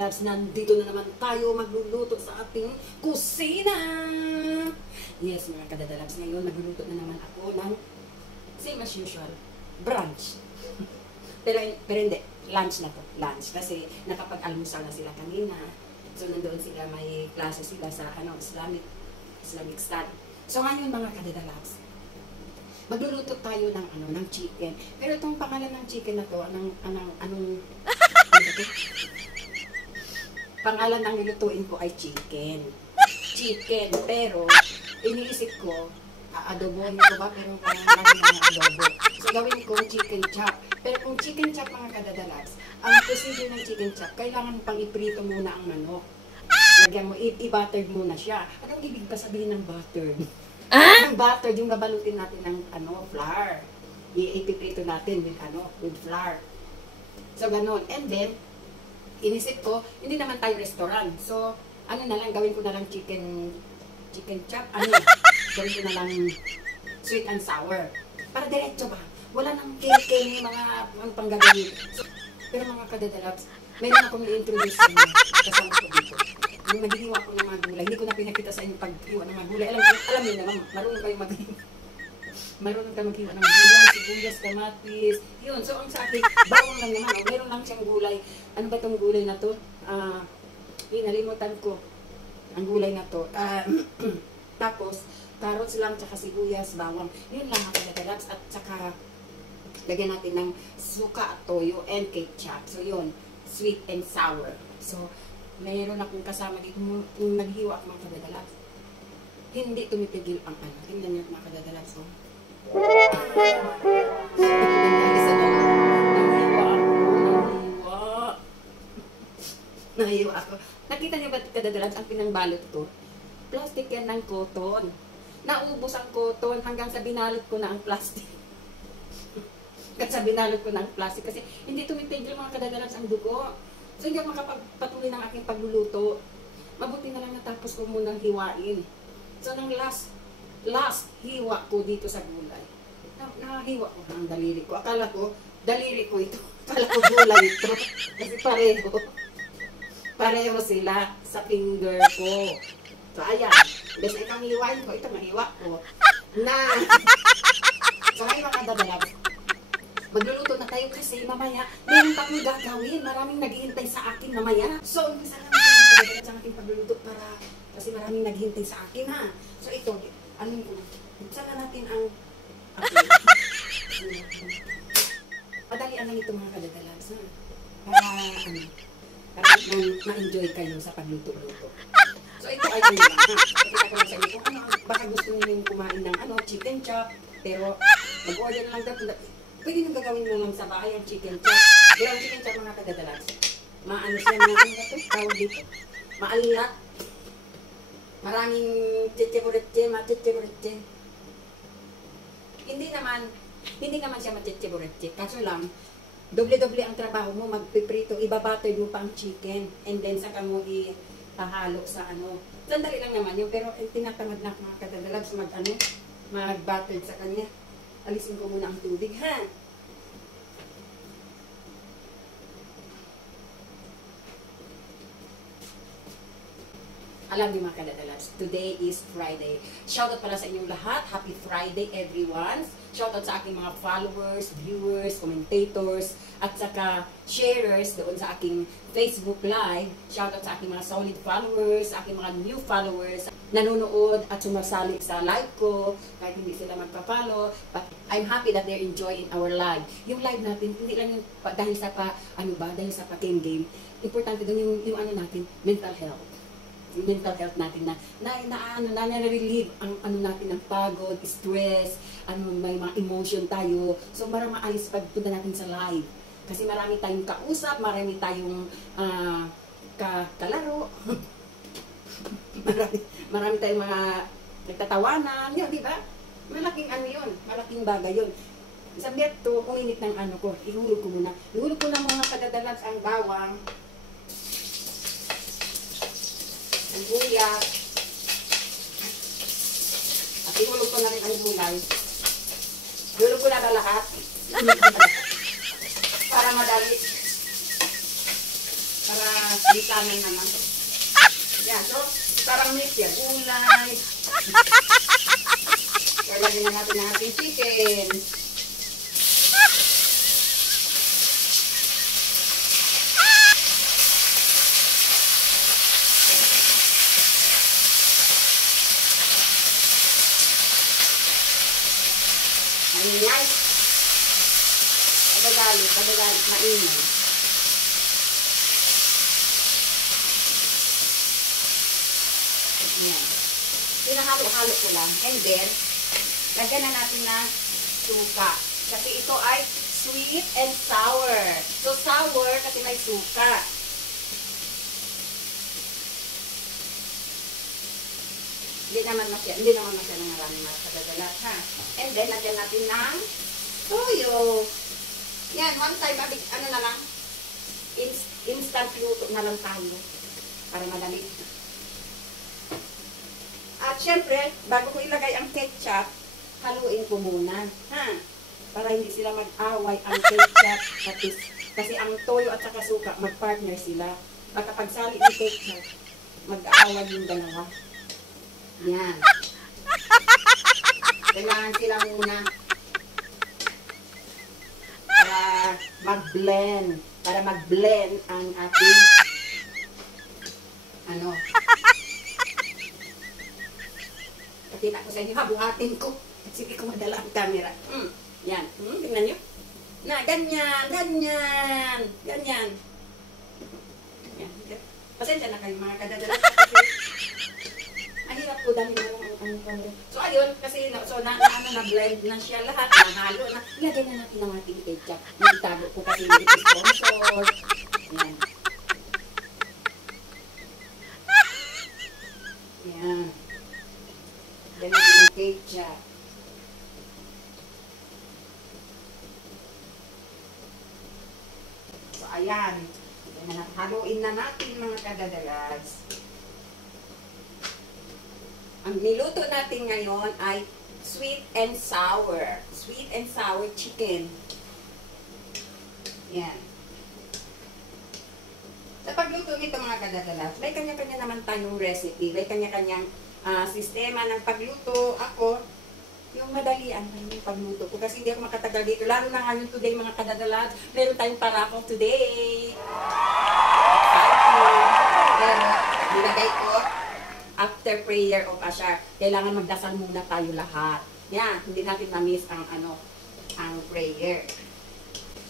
kadadalabs, nandito na naman tayo magluluto sa ating kusina. Yes, mga kadadalabs, ngayon magluluto na naman ako ng same as usual, brunch. pero hindi, lunch na to, lunch. Kasi nakapag-almusal na sila kanina. So, nandoon sila, may klase sila sa Islamic study. So, ngayon mga kadadalabs, magluluto tayo ng chicken. Pero itong pangalan ng chicken na to, anong pangalan ng nilutuin ko ay chicken. Chicken. Pero, iniisip ko, adobohin ko ba? Pero parang laging adobo. So, gawin ko chicken chop. Pero kung chicken chop mga kadadalabs, ang procedure ng chicken chop, kailangan mo pang iprito muna ang manok. Lagyan mo, i-buttered muna siya. Anong ibig pa sabihin ng buttered? Ang buttered, yung babalutin natin ng flour. Ipiprito natin with flour. So, ganun. And then, inisip ko, hindi naman tayo restaurant. So, gawin ko na lang chicken chop. Gawin ko na lang sweet and sour. Para diretso ba? Wala nang kere-kere mga panggagawin. So, pero mga kadadalabs, mayroon akong i-introduce sa inyo. Kasama ko dito. Yung naghihiwa ko ng mga gulay, hindi ko na pinakita sa inyo paghiwa ng mga gulay. Alam niyo naman, marunong kayo maghiwa. Marunong kayo maghiwa ng gulay, sibuyas, kamatis. Yun, so ang sa akin, bawang lang naman. Meron lang siyang gulay. Ano ba itong gulay na to? Nalimutan ko. Ang gulay na to. Tapos, carrots lang, tsaka sibuyas, bawang. Yun lang mga kadadalabs. At tsaka, lagyan natin ng suka at toyo and ketchup. So yun, sweet and sour. So, mayroon akong kasama dito kung naghiwa ako mga kadadalabs. Hindi tumipigil ang Tingnan niyo mga kadadalabs. So, nahiwa ako. Nakita niyo ba kadadalabs ang pinangbalot ko? Plastic yan ng cotton. Naubos ang cotton hanggang sa binalot ko na ang plastic. Hanggang sa binalot ko na ang plastic kasi hindi tumipigil mga kadadalabs ang dugo. So, hindi ako makapagpatuloy ng aking pagluluto. Mabuti na lang natapos ko munang hiwain. So, nang last hiwa ko dito sa gulay. Nahiwa ko ang daliri ko. Akala ko, daliri ko ito. Akala ko gulay ito. Kasi pareho sila sa finger ko. So, ayan. Bes na itang hiwain ko, ito mahiwa ko. So, ngayon mga kadadalabs, magluluto na tayo kasi mamaya meron pa akong gagawin. Maraming naghihintay sa akin mamaya. So, umpisa lang natin sa ating pagluluto kasi maraming naghihintay sa akin ha. So, ito, buksan na natin ang madalian lang ito mga kadadalabs ha. Para ma-enjoy kayo sa pagluto-luto. So, ito ay lang ha. Pakita ko lang sa inyo kung baka gusto niyo kumain ng chicken chop. Pero, mag-order na lang daw. Pwede nang gagawin mo lang sa bahay ang chicken chop. Pero ang chicken chop mga kadadalabs, siya tawag dito. Maalat. Maraming chichiburitche. Hindi naman siya machichiburitche. Kaso lang, doble-doble ang trabaho mo, magpiprito, ibabattered mo pa ang chicken, and then saka mo ihahalo sa Sandali lang naman yun, pero tinatamad na mga kadadalabs mag-buttered sa kanya. Alisin ko muna ang tubig, ha? Alam niyo mga kadadalabs, today is Friday. Shoutout pala sa inyong lahat. Happy Friday, everyone. Shoutout sa aking mga followers, viewers, commentators, at saka sharers doon sa aking Facebook Live. Shoutout sa aking mga solid followers, sa aking mga new followers, nanonood at sumasali sa live ko, kahit hindi sila magpa-follow. But I'm happy that they're enjoying our live. Yung live natin, hindi lang yung dahil sa dahil sa game. Importante doon yung natin, mental health. Yung mental health natin na-relieve ang natin ng pagod, stress, may mga emotion tayo. So, marang maalis pagpunta natin sa live. Kasi marami tayong kausap, marami tayong kalaro. marami tayong mga nagtatawanan, yun, di ba? Malaking yun, malaking bagay yun. Sabi ito, kung init ng ko, ihulog ko muna. Ihulog ko na mga kadadalabs ang bawang, ang guyat, at ihulog ko na rin ang gulay. Ihulog ko na lahat. Para madali. Para bisanan naman. Yan, so, parang mix yan. Gulay. So, lagyan na natin ang ating chicken. Ayan. Padagalit, mainit. Ayan. Pinahalo-halo ko lang. And then, lagyan na natin ng suka. Kasi ito ay sweet and sour. So, sour kasi may suka. Hindi naman masyadong maraming makakadalat, ha? And then, lagyan natin ng toyo. Yan, one time, ano na lang, instant luto na lang tayo. Para madali. At syempre, bago ko ilagay ang ketchup, haluin ko muna, ha? Para hindi sila mag-away ang ketchup. Kasi ang toyo at saka suka, mag-partner sila. Baka pagsali ng ketchup, mag-aaway yung dalawa. Yan. Kailangan sila muna para mag-blend ang ating pakita ko sa inyo, habuhatin ko. Sige ko madala ang camera. Yan. Tingnan nyo. Na, ganyan. Yan. Pasensya na kayo mga kadadala. Ang hirap ko dahil na lang ang camera. So, ayun, kasi na-blend na siya lahat, nahalo na. Ilagay na natin ang ating ketchup. Nagtago ko kasi hindi sponsor. Yan. Yan. Yan natin yung ketchup. So, ayan. Haluin na natin mga kadadalas. Ang niluto natin ngayon ay sweet and sour. Sweet and sour chicken. Yan. Sa pagluto nito mga kadadalas, may kanya-kanya naman tayong recipe. May kanya-kanyang sistema ng pagluto. Ako, yung madalian na yung pagluto ko. Kasi hindi ako makatagal dito. Lalo na ngayon today mga kadadalas, meron tayong parakong today. Pero, nilagay ko, after prayer of Ashar, kailangan magdasal muna tayo lahat. Yan, hindi natin na-miss ang prayer.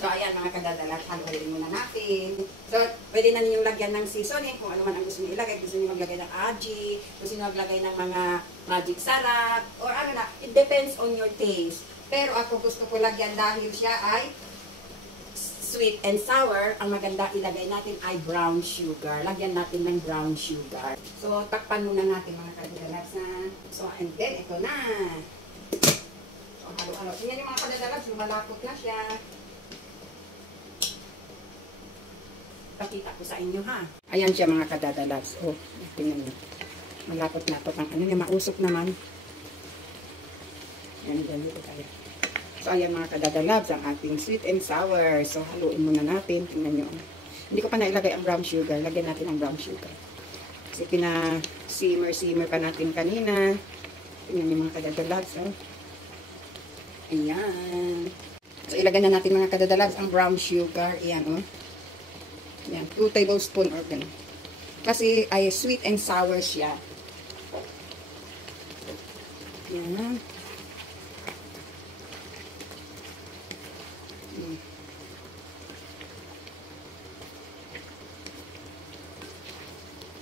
So, ayan mga kadadalat, haluin muna natin. So, pwede na ninyong lagyan ng seasoning kung ano man ang gusto niyo ilagay. Gusto niyo maglagay ng aji, gusto niyo maglagay ng mga magic sarap, or ano na, it depends on your taste. Pero ako gusto ko lagyan dahil siya ay sweet and sour, ang maganda ilagay natin ay brown sugar. Lagyan natin ng brown sugar. So, takpan muna natin mga kadadalas na. So, and then, ito na. So, halo-halo. Tingnan yung mga kadadalas, lumalapot na siya. Pakita ko sa inyo, ha. Ayan siya mga kadadalas. Oh, tingnan nyo. Malapot na ito. Ano niya, mausok naman. Ayan, dito tayo. So, ayan mga kadadalabs, ang ating sweet and sour. So, haluin muna natin. Tingnan nyo. Hindi ko pa nailagay ang brown sugar. Lagyan natin ang brown sugar. Kasi pina-simmer pa natin kanina. Tingnan nyo mga kadadalabs. Oh. Ayan. So, ilagay na natin mga kadadalabs ang brown sugar. Ayan, oh. Ayan, 2 tablespoon or gano'n. Kasi ay sweet and sour siya. Ayan.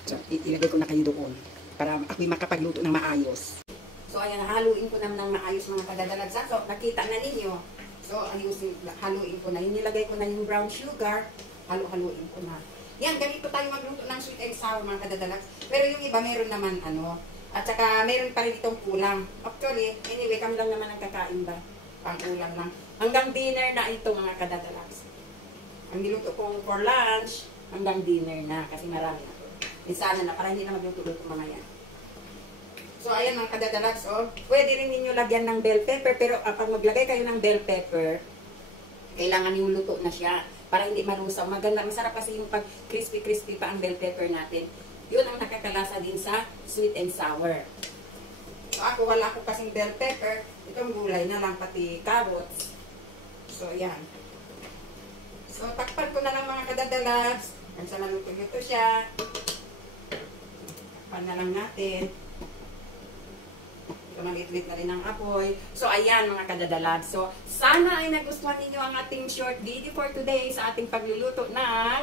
So, ilagay ko na kayo doon para ako'y makapagluto ng maayos. So, ayan, haluin ko naman ng maayos mga kadadalagsan. So, nakita na ninyo. So, haluin ko na. Nilagay ko na yung brown sugar. Haluin ko na. Yan, ganito tayo magluto ng sweet and sour mga kadadalags. Pero yung iba, meron naman at saka meron pa rin itong kulang. Actually, anyway, kami lang naman ang kakain ba? Pang-ulam lang. Hanggang dinner na ito mga kadadalags. Ang niluto kong for lunch, hanggang dinner na kasi marami na. Sana na, para hindi na magluto-luto mga yan. So, ayan mga kadadalags, oh. Pwede rin ninyo lagyan ng bell pepper, pero pag maglagay kayo ng bell pepper, kailangan yung luto na siya. para hindi malusaw. Maganda, masarap kasi yung pag crispy-crispy pa ang bell pepper natin. Yun ang nakakalasa din sa sweet and sour. So ako, wala ako kasing bell pepper. Itong gulay na lang, pati carrots. So, yan. So, takpan ko na lang mga kadadalags. Hanggang sa naluto-luto siya. Takpan na lang natin. Ito, maliit-liit na rin ang apoy. So, ayan mga kadadalag. So, sana ay nagustuhan ninyo ang ating short video for today sa ating pagluluto ng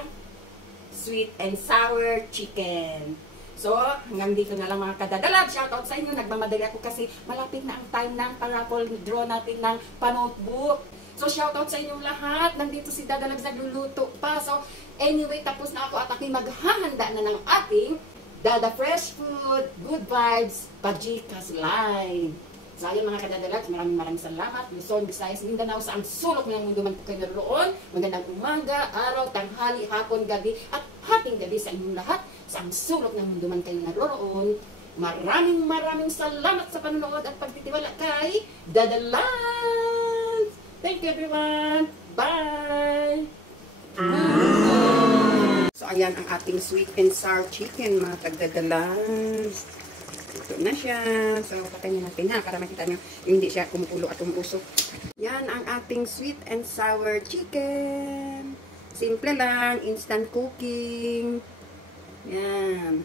sweet and sour chicken. So, hanggang dito na lang mga kadadalag. Shoutout sa inyo. Nagmamadali ako kasi malapit na ang time ng parapol draw natin ng pa-notebook. So, shoutout sa inyong lahat. Nandito si Dadalag nagluluto pa. So, anyway, tapos na ako at ako'y maghahanda na ng ating Dada Fresh Food, Good Vibes, Pajikas Live. So, ayun mga kadadalag, maraming salamat. Luzon, Visayas, Mindanao, sa ang sulok ng mundo man po kayo naroon. Magandang umaga, araw, tanghali, hapon, gabi, at hating gabi sa inyong lahat. Sa ang sulok ng mundo man kayo naroon. Maraming salamat sa panonood at pagtitiwala kay Dadalag. Thank you everyone. Bye! So, ayan ang ating sweet and sour chicken, mga kadadalas. Ito na siya. So, patayin natin ha, para makita nyo hindi siya kumukulo at umuusok. Yan ang ating sweet and sour chicken. Simple lang, instant cooking. Yan.